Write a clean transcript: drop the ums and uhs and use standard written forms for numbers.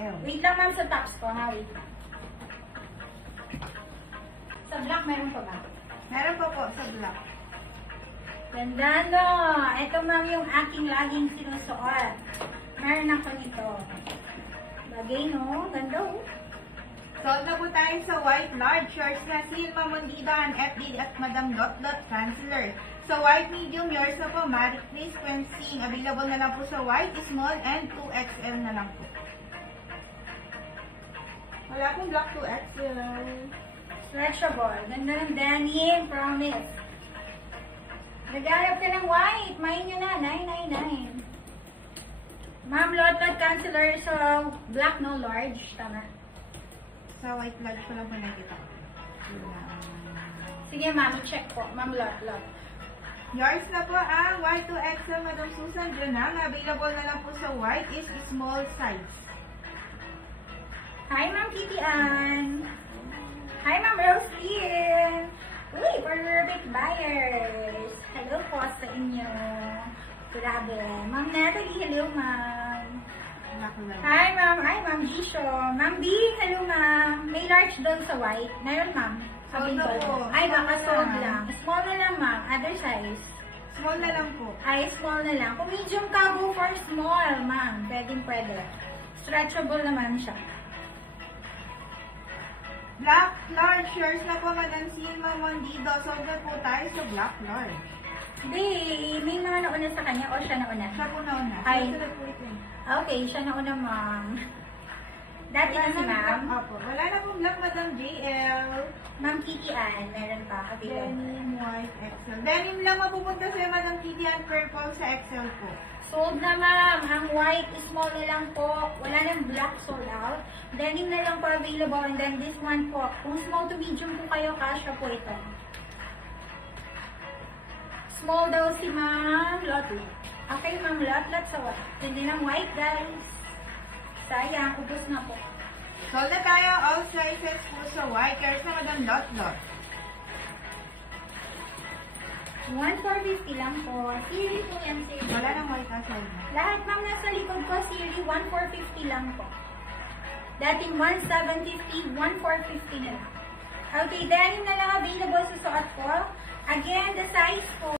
XL. Wait lang ma'am sa tops ko ha, wait lang. Sa black meron pa ba? Meron pa po sa black. Ganda no! Ito ma'am yung aking laging sinusuot. Meron ako nito. Bagay no? Ganda oh. Sold na po tayo sa white large shorts na Sil Mamondida and FD at Madam Dot Dot Chancellor. Sa white medium, yours na po, Marie Chris Quencing. Available na lang po sa white, small, and 2XL na lang po. Wala pong black 2XL. Stretchable. Ganda ng denim. Promise. Nagharap ka ng white. Main nyo na. 999. Ma'am, lot cancellor sa black no large. Tama. Sa white large ko lang po nakita. Sige ma'am, check po. Ma'am, lot. Yours na po ang white 2XL, Madam Susan Junang. Available na lang po sa white is small size. Hi Ma'am Kitty Ann. Hi Ma'am Roslyn. Uy, for repeat buyers. Hello po sa inyo. Grabe. Ma'am Natalie, hello ma'am. Hi Ma'am Gisho. Ma'am B, hello ma'am. May large doon sa white. Meron ma'am. Sold na po. Ay, baka Small sold na. lang. Small na lang ma'am. Other size. Small na lang po. Ay, small na lang. Kung medium ka, go for small ma'am. Pwede. Stretchable naman siya. Black large yours na po, Madam Sil Mamondido. Sold na po tayo sa black large. Hindi, may mga nauna sa kanya o siya nauna? Siya po na una. Ay. Susunod po ito. Okay, siya nauna ma'am. Dati na si ma'am. Opo. Wala na pong black, Madam JL. Ma'am Kitty Ann, meron pa. Denim, white, XL. Denim lang mapupunta sa'yo, Madam Kitty, and purple sa XL po. Sold na ma'am. Ang white, small na lang po. Wala nang black sold out. Denim na lang po available. And then this one po. Kung small to medium po kayo, kasya po ito. Small daw si ma'am. Lot. Okay ma'am, lot sa white. Hindi ng white guys. Sayang, ubos na po. Sold na tayo, all sizes po sa white. Yours na, Madam Dot Dot. 1,450 lang po. Siri po yan, siri. Wala nang white aside na. Lahat ma'am nasa likod ko, siri, 1,450 lang po. Dating 1,750, 1,450 na lang. Okay, denim na lang available sa suot ko. Again, the size po.